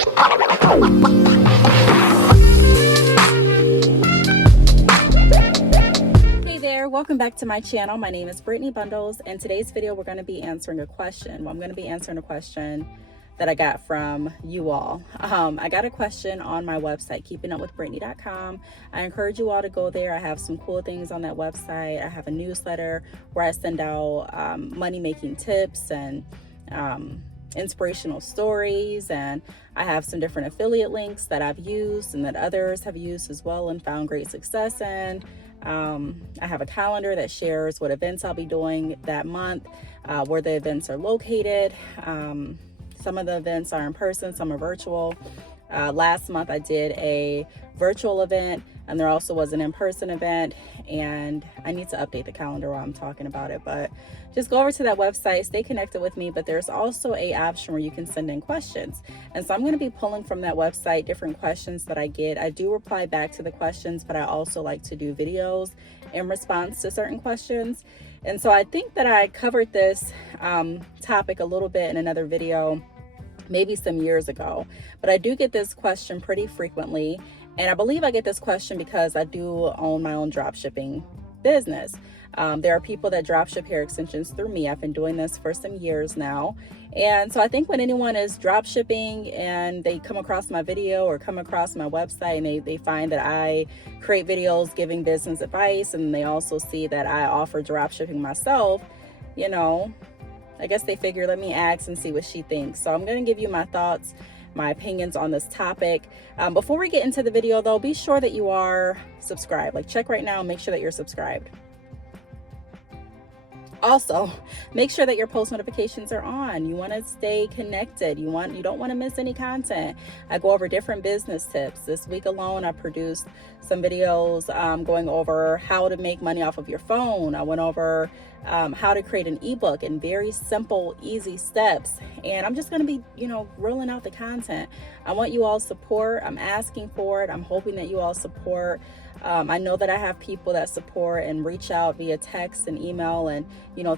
Hey there, welcome back to my channel. My name is Brittany Bundles, and today's video we're going to be answering a question. Well, I'm going to be answering a question that I got from you all. I got a question on my website, keepingupwithbrittany.com. I encourage you all to go there. I have some cool things on that website. I have a newsletter where I send out money-making tips and inspirational stories, and I have some different affiliate links that I've used and that others have used as well and found great success in. I have a calendar that shares what events I'll be doing that month, where the events are located. Some of the events are in person, some are virtual. Last month I did a virtual event, and there also was an in-person event, and I need to update the calendar while I'm talking about it, but just go over to that website, stay connected with me. But there's also a option where you can send in questions, and so I'm going to be pulling from that website different questions that I get. I do reply back to the questions, but I also like to do videos in response to certain questions. And so I think that I covered this topic a little bit in another video maybe some years ago, but I do get this question pretty frequently. And I believe I get this question because I do own my own drop shipping business. There are people that drop ship hair extensions through me. I've been doing this for some years now. And so I think when anyone is drop shipping and they come across my video or come across my website and they find that I create videos giving business advice, and they also see that I offer drop shipping myself, you know, I guess they figure, let me ask and see what she thinks. So I'm going to give you my thoughts, my opinions on this topic. Before we get into the video though, be sure that you are subscribed. Like, check right now and make sure that you're subscribed. Also, make sure that your post notifications are on. You want to stay connected. You don't want to miss any content. I go over different business tips. This week alone, I produced some videos going over how to make money off of your phone. I went over how to create an ebook in very simple, easy steps. And I'm just going to be, rolling out the content. I want you all support. I'm asking for it. I'm hoping that you all support. I know that I have people that support and reach out via text and email and,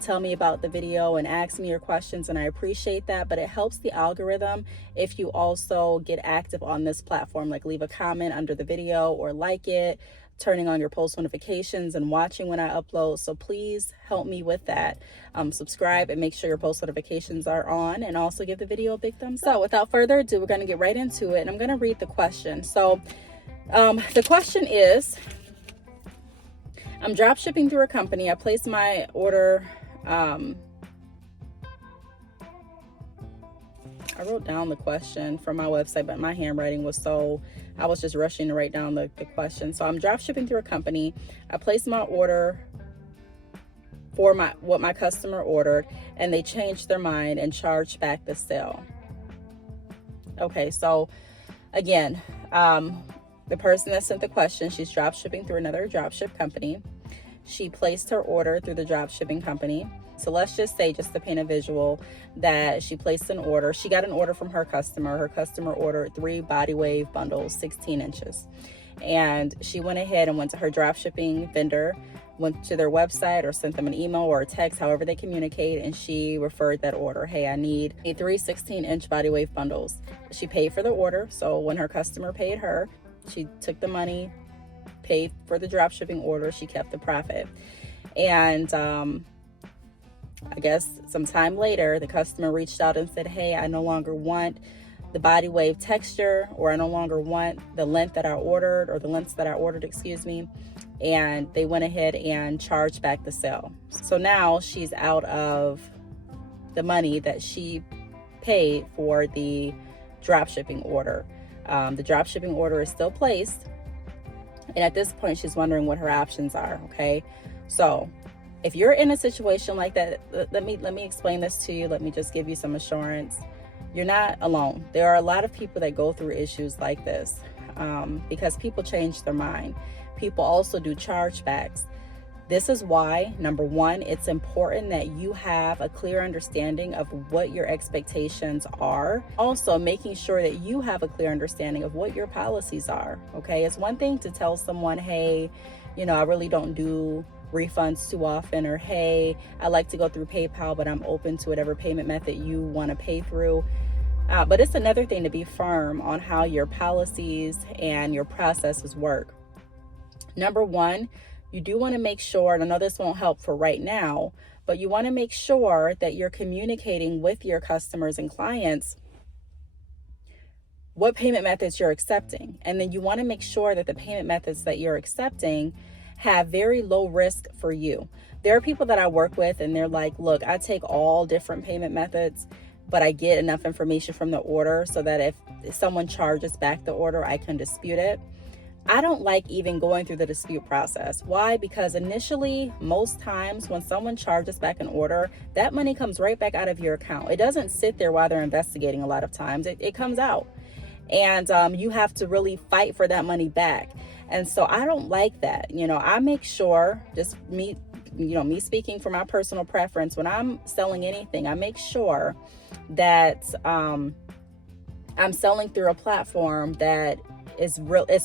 tell me about the video and ask me your questions. And I appreciate that, but it helps the algorithm if you also get active on this platform, like leave a comment under the video or like it, turning on your post notifications and watching when I upload. So please help me with that. Subscribe and make sure your post notifications are on, and also give the video a big thumbs up. So without further ado, we're going to get right into it, and I'm going to read the question. So the question is, I'm drop shipping through a company. I placed my order. I wrote down the question from my website, but my handwriting was I was just rushing to write down the question. So I'm drop shipping through a company. I placed my order for what my customer ordered, and they changed their mind and charged back the sale. Okay, so again, the person that sent the question, she's drop shipping through another drop ship company. She placed her order through the drop shipping company. So let's just say, just to paint a visual, that she placed an order. She got an order from her customer. Her customer ordered 3 body wave bundles, 16 inches. And she went ahead and went to her drop shipping vendor, went to their website or sent them an email or a text, however they communicate, and she referred that order. Hey, I need 3 16-inch body wave bundles. She paid for the order. So when her customer paid her, she took the money, paid for the drop shipping order. She kept the profit. And I guess some time later, the customer reached out and said, hey, I no longer want the body wave texture, or I no longer want the length that I ordered, or the lengths that I ordered, excuse me. And they went ahead and charged back the sale. So now she's out of the money that she paid for the drop shipping order. The drop shipping order is still placed. And at this point, she's wondering what her options are. Okay. So if you're in a situation like that, let me explain this to you. Let me just give you some assurance. You're not alone. There are a lot of people that go through issues like this because people change their mind. People also do chargebacks. This is why, number one, it's important that you have a clear understanding of what your expectations are. Also, making sure that you have a clear understanding of what your policies are. Okay, it's one thing to tell someone, hey, I really don't do refunds too often, or hey, I like to go through PayPal, but I'm open to whatever payment method you want to pay through. But it's another thing to be firm on how your policies and your processes work. Number one, you do want to make sure, and I know this won't help for right now, but you want to make sure that you're communicating with your customers and clients what payment methods you're accepting. And then you want to make sure that the payment methods that you're accepting have very low risk for you. There are people that I work with and they're like, look, I take all different payment methods, but I get enough information from the order so that if someone charges back the order, I can dispute it. I don't like even going through the dispute process. Why? Because initially, most times when someone charges back an order, that money comes right back out of your account. It doesn't sit there while they're investigating a lot of times. It comes out. And you have to really fight for that money back. And so I don't like that. I make sure, just me speaking for my personal preference, when I'm selling anything, I make sure that I'm selling through a platform that is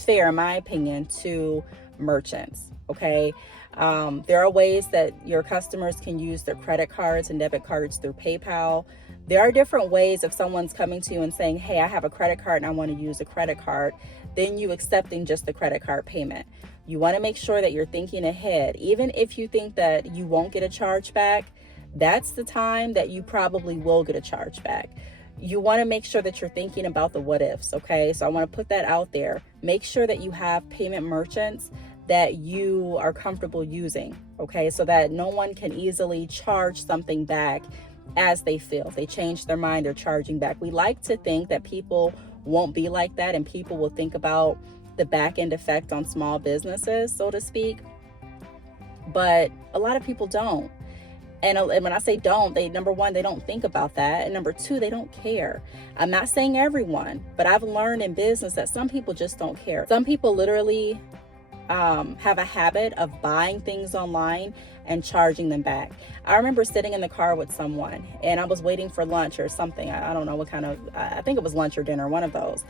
fair, in my opinion, to merchants. Okay. There are ways that your customers can use their credit cards and debit cards through PayPal. There are different ways. If someone's coming to you and saying, hey, I have a credit card and I want to use a credit card, then you accepting just the credit card payment. You want to make sure that you're thinking ahead. Even if you think that you won't get a chargeback, that's the time that you probably will get a chargeback. You want to make sure that you're thinking about the what ifs, okay? So I want to put that out there. Make sure that you have payment merchants that you are comfortable using, okay? So that no one can easily charge something back as they feel. If they change their mind, they're charging back. We like to think that people won't be like that and people will think about the back end effect on small businesses, so to speak. But a lot of people don't. And when I say don't, number one, they don't think about that. And number two, they don't care. I'm not saying everyone, but I've learned in business that some people just don't care. Some people literally have a habit of buying things online and charging them back. I remember sitting in the car with someone and I was waiting for lunch or something. I don't know what kind of, I think it was lunch or dinner, one of those.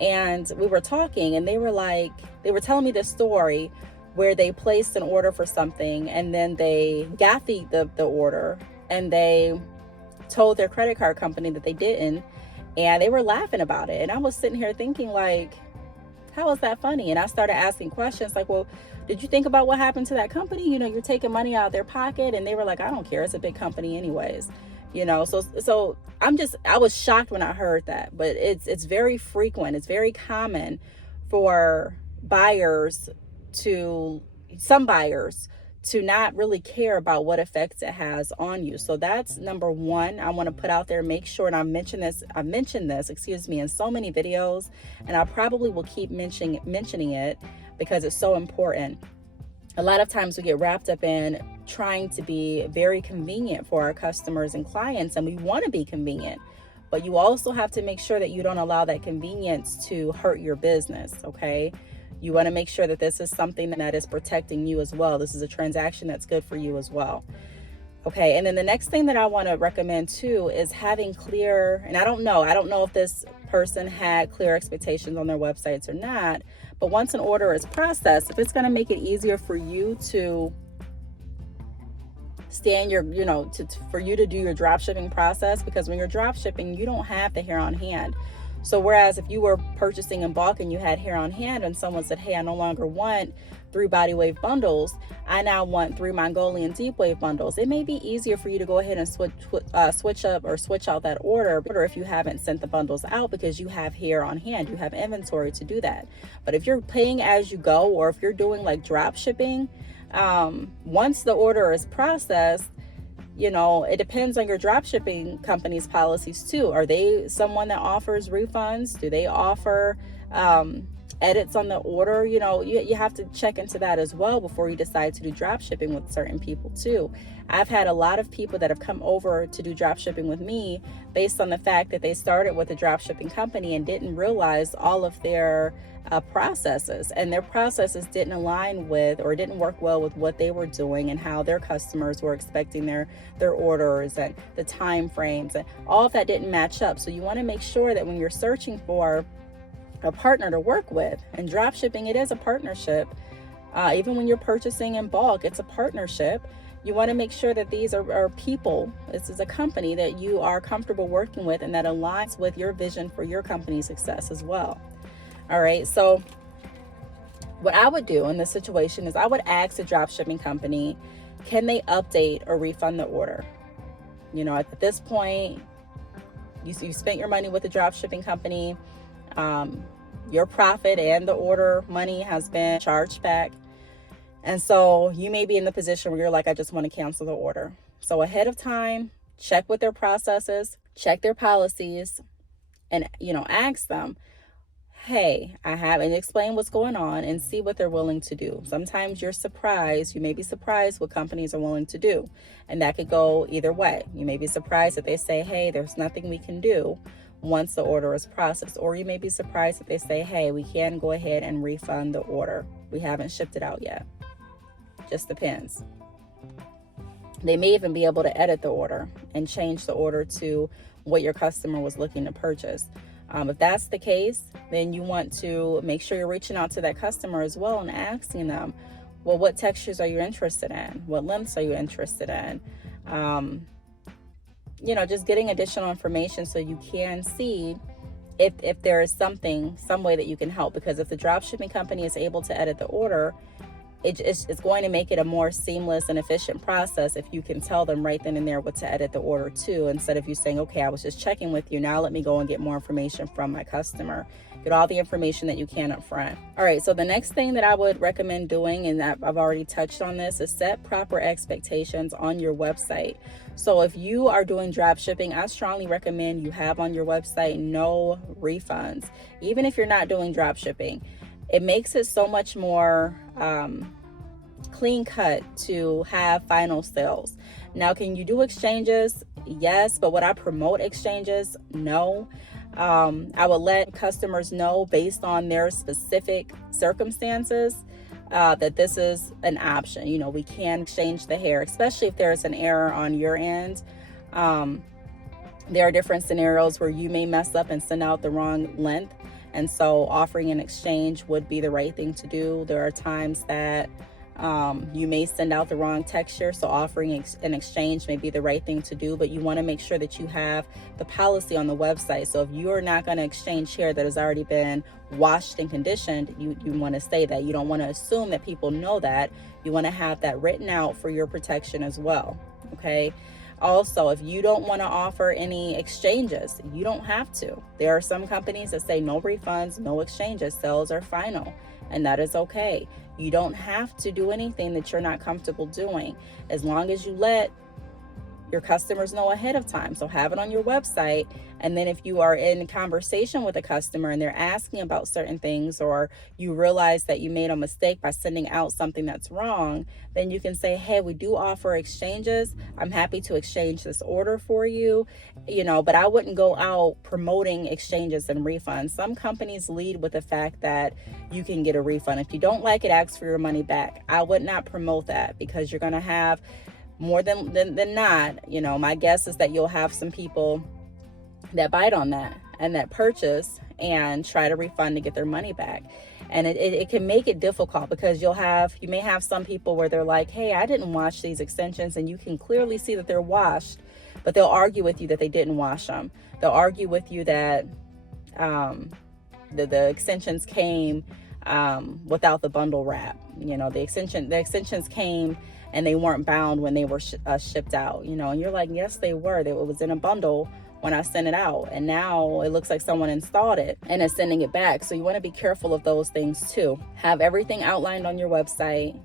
And we were talking and they were telling me this story where they placed an order for something and then they got the order and they told their credit card company that they didn't, and they were laughing about it. And I was sitting here thinking, like, how is that funny? And I started asking questions like, well, did you think about what happened to that company? You're taking money out of their pocket. And they were like, I don't care. It's a big company anyways. So I was shocked when I heard that, but it's very frequent. It's very common for some buyers to not really care about what effects it has on you. So that's number one. I want to put out there, make sure, and I've mentioned this, in so many videos, and I probably will keep mentioning it because it's so important. A lot of times we get wrapped up in trying to be very convenient for our customers and clients, and we want to be convenient, but you also have to make sure that you don't allow that convenience to hurt your business, okay? You want to make sure that this is something that is protecting you as well. This is a transaction that's good for you as well. Okay, and then the next thing that I want to recommend too is having clear, and I don't know if this person had clear expectations on their websites or not, but once an order is processed, if it's going to make it easier for you to for you to do your drop shipping process, because when you're drop shipping, you don't have the hair on hand. So whereas if you were purchasing in bulk and you had hair on hand and someone said, hey, I no longer want 3 body wave bundles, I now want 3 Mongolian deep wave bundles, it may be easier for you to go ahead and switch out that order if you haven't sent the bundles out, because you have hair on hand, you have inventory to do that. But if you're paying as you go, or if you're doing like drop shipping, once the order is processed, it depends on your drop shipping company's policies too. Are they someone that offers refunds? Do they offer edits on the order? You have to check into that as well before you decide to do drop shipping with certain people too. I've had a lot of people that have come over to do drop shipping with me based on the fact that they started with a drop shipping company and didn't realize all of their processes, and their processes didn't align with or didn't work well with what they were doing and how their customers were expecting their orders and the time frames, and all of that didn't match up. So you want to make sure that when you're searching for a partner to work with, and drop shipping, it is a partnership. Even when you're purchasing in bulk, it's a partnership. You want to make sure that these are people. This is a company that you are comfortable working with and that aligns with your vision for your company's success as well. All right. So what I would do in this situation is I would ask the drop shipping company, can they update or refund the order? You know, at this point, you spent your money with the drop shipping company. Your profit and the order money has been charged back. And so you may be in the position where you're like, I just want to cancel the order. So ahead of time, check with their processes, check their policies, and, you know, ask them, hey, and explain what's going on and see what they're willing to do. Sometimes you're surprised. You may be surprised what companies are willing to do. And that could go either way. You may be surprised that they say, hey, there's nothing we can do once the order is processed. Or you may be surprised that they say, hey, we can go ahead and refund the order. We haven't shipped it out yet. Just depends. They may even be able to edit the order and change the order to what your customer was looking to purchase. If that's the case, then you want to make sure you're reaching out to that customer as well and asking them, well, what textures are you interested in? What lengths are you interested in? You know, just getting additional information so you can see if there is some way that you can help. Because if the drop shipping company is able to edit the order, it's going to make it a more seamless and efficient process if you can tell them right then and there what to edit the order to, instead of you saying, okay, I was just checking with you, now let me go and get more information from my customer. Get all the information that you can up front. All right, so the next thing that I would recommend doing, and I've already touched on this, is set proper expectations on your website. So if you are doing drop shipping, I strongly recommend you have on your website no refunds. Even if you're not doing drop shipping, it makes it so much more clean cut to have final sales. Now, can you do exchanges? Yes, but would I promote exchanges? No. I would let customers know based on their specific circumstances that this is an option. You know, we can exchange the hair, especially if there's an error on your end. There are different scenarios where you may mess up and send out the wrong length. And so offering an exchange would be the right thing to do. There are times that you may send out the wrong texture, so offering an exchange may be the right thing to do, but you want to make sure that you have the policy on the website. So if you are not going to exchange hair that has already been washed and conditioned, you want to say that. You don't want to assume that people know that. You want to have that written out for your protection as well. Okay. Also, if you don't want to offer any exchanges, you don't have to. There are some companies that say no refunds, no exchanges, sales are final, and that is okay. You don't have to do anything that you're not comfortable doing, as long as you let your customers know ahead of time. So have it on your website. And then if you are in conversation with a customer and they're asking about certain things, or you realize that you made a mistake by sending out something that's wrong, then you can say, hey, we do offer exchanges. I'm happy to exchange this order for you, you know, but I wouldn't go out promoting exchanges and refunds. Some companies lead with the fact that you can get a refund. If you don't like it, ask for your money back. I would not promote that, because you're going to have more than not, you know, my guess is that you'll have some people that bite on that and that purchase and try to refund to get their money back. And it can make it difficult, because you may have some people where they're like, hey, I didn't wash these extensions, and you can clearly see that they're washed, but they'll argue with you that they didn't wash them. They'll argue with you that the extensions came without the bundle wrap. You know, the extensions came and they weren't bound when they were shipped out, you know, and you're like, yes, they were. It was in a bundle when I sent it out, and now it looks like someone installed it and is sending it back. So you want to be careful of those things too. Have everything outlined on your website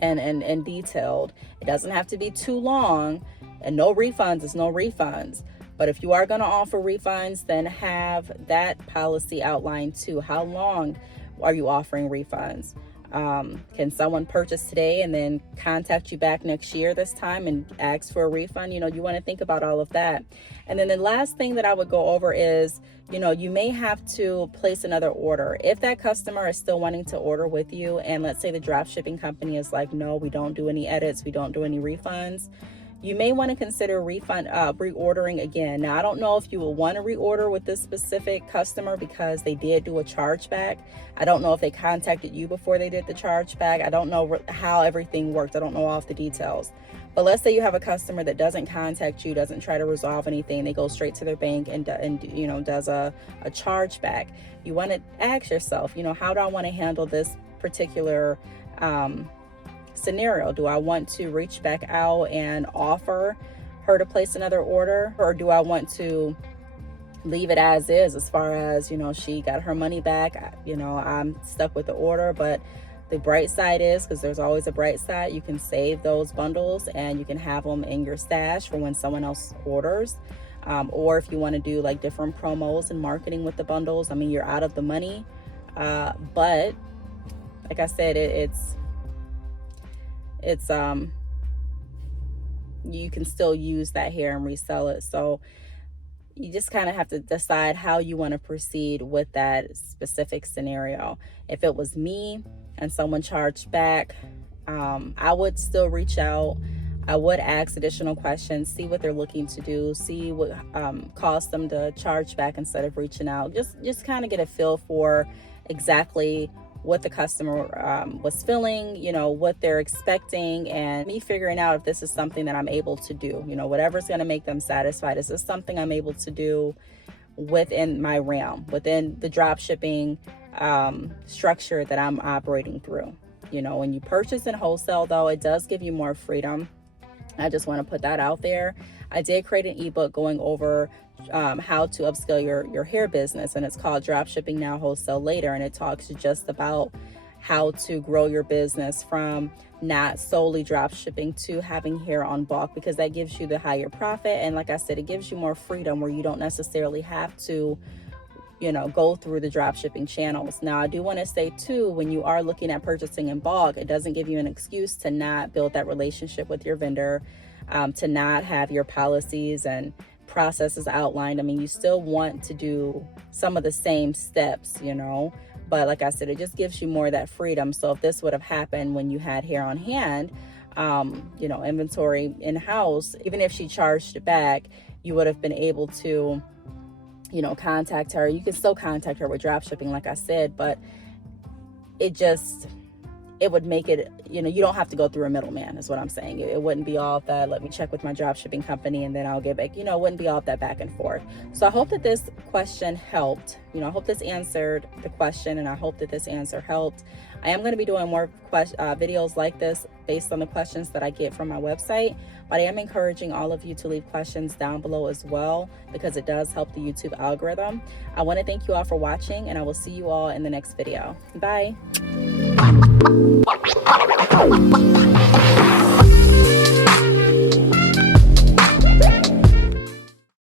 and detailed. It doesn't have to be too long, and no refunds is no refunds. But if you are going to offer refunds, then have that policy outlined too. How long are you offering refunds? Can someone purchase today and then contact you back next year this time and ask for a refund? You know, you want to think about all of that. And then the last thing that I would go over is, you know, you may have to place another order. If that customer is still wanting to order with you, and let's say the drop shipping company is like, no, we don't do any edits, we don't do any refunds, you may want to consider reordering again. Now, I don't know if you will want to reorder with this specific customer because they did do a chargeback. I don't know if they contacted you before they did the chargeback. I don't know how everything worked. I don't know all of the details. But let's say you have a customer that doesn't contact you, doesn't try to resolve anything. They go straight to their bank and does a chargeback. You want to ask yourself, how do I want to handle this particular scenario? Do I want to reach back out and offer her to place another order, or do I want to leave it as is, as far as she got her money back, I'm stuck with the order? But the bright side is, because there's always a bright side, you can save those bundles and you can have them in your stash for when someone else orders, or if you want to do like different promos and marketing with the bundles. I mean, you're out of the money, but like I said, it's you can still use that hair and resell it. So you just kind of have to decide how you want to proceed with that specific scenario. If it was me and someone charged back, I would still reach out. I would ask additional questions, see what they're looking to do, see what caused them to charge back instead of reaching out. Just kind of get a feel for exactly what the customer was feeling, what they're expecting, and me figuring out if this is something that I'm able to do, whatever's going to make them satisfied. Is this something I'm able to do within my realm, within the drop shipping structure that I'm operating through? When you purchase in wholesale, though, it does give you more freedom. I just want to put that out there. I did create an ebook going over how to upscale your hair business, and it's called Drop Shipping Now, Wholesale Later, and it talks just about how to grow your business from not solely drop shipping to having hair on bulk, because that gives you the higher profit, and like I said, it gives you more freedom where you don't necessarily have to go through the drop shipping channels. Now, I do want to say too, when you are looking at purchasing in bulk, it doesn't give you an excuse to not build that relationship with your vendor, to not have your policies and processes outlined. I mean, you still want to do some of the same steps, but like I said, it just gives you more of that freedom. So if this would have happened when you had hair on hand, inventory in-house, even if she charged it back, you would have been able to contact her. You can still contact her with drop shipping, like I said, but it would make it, you don't have to go through a middleman, is what I'm saying. It wouldn't be all of that, let me check with my drop shipping company and then I'll get back, it wouldn't be all of that back and forth. So I hope that this question helped. I hope this answered the question, and I hope that this answer helped. I am going to be doing more videos like this based on the questions that I get from my website, but I am encouraging all of you to leave questions down below as well, because it does help the YouTube algorithm. I want to thank you all for watching, and I will see you all in the next video. Bye.